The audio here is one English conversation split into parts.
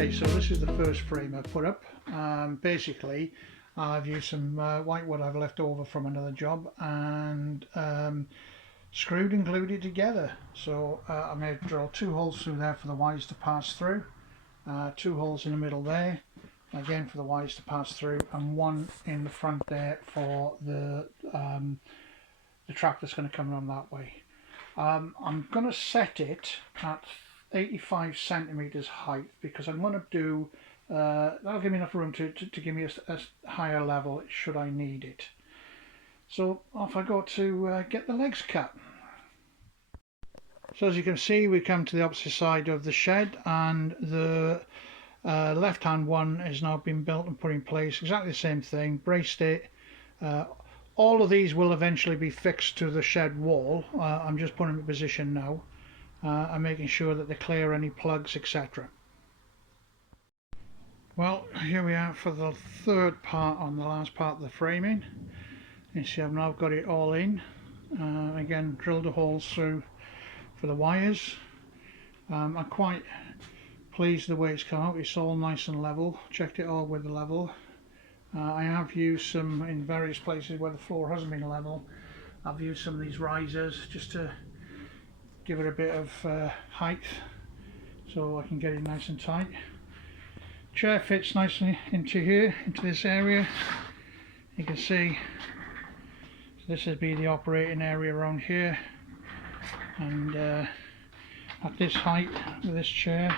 Okay, so this is the first frame I've put up. Basically, I've used some whitewood I've left over from another job and screwed and glued it together. So I made drill 2 holes through there for the wires to pass through, 2 holes in the middle there, again for the wires to pass through, and 1 in the front there for the track that's going to come around that way. I'm going to set it at 85 centimeters height because I'm going to do that'll give me enough room to give me a higher level should I need it. So off I go to get the legs cut. So as you can see, we come to the opposite side of the shed, and the left hand one has now been built and put in place. Exactly the same thing, braced it. All of these will eventually be fixed to the shed wall. I'm just putting them in position now. I'm making sure that they clear any plugs, etc. Well, here we are for the third part on the last part of the framing. You see I've now got it all in. Again, drilled the holes through for the wires. I'm quite pleased the way it's come out. It's all nice and level. Checked it all with the level. I have used some in various places where the floor hasn't been level. I've used some of these risers just to give it a bit of height so I can get it nice and tight. Chair fits nicely into here, into this area. You can see this would be the operating area around here, and at this height with this chair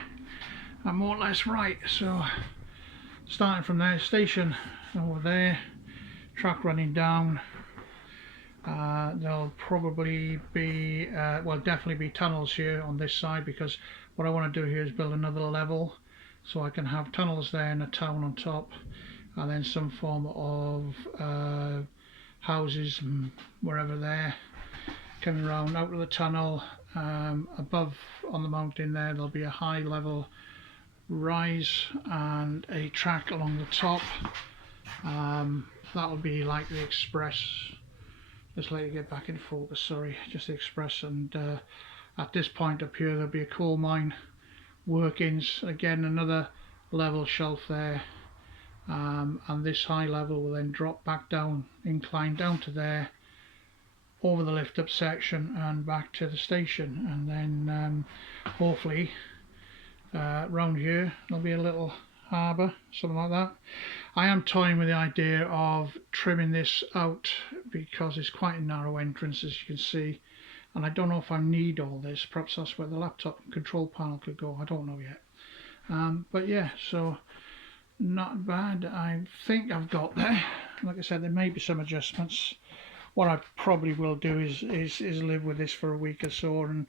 I'm more or less right. So starting from there, station over there, track running down. There'll probably be well, definitely be tunnels here on this side, because what I want to do here is build another level so I can have tunnels there and a town on top, and then some form of houses wherever there coming around out of the tunnel. Above on the mountain there'll be a high level rise and a track along the top. That'll be like the express. Just let it get back in focus, sorry, just the express. And at this point up here there'll be a coal mine workings, again another level shelf there, and this high level will then drop back down, incline down to there, over the lift up section and back to the station. And then hopefully round here there'll be a little harbour, something like that. I am toying with the idea of trimming this out because it's quite a narrow entrance, as you can see, and I don't know if I need all this. Perhaps that's where the laptop control panel could go, I don't know yet. But yeah, so not bad. I think I've got there. Like I said, there may be some adjustments. What I probably will do is live with this for a week or so and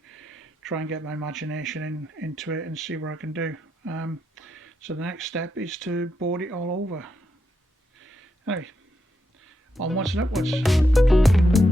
try and get my imagination into it and see what I can do. So the next step is to board it all over. Anyway, onwards and upwards.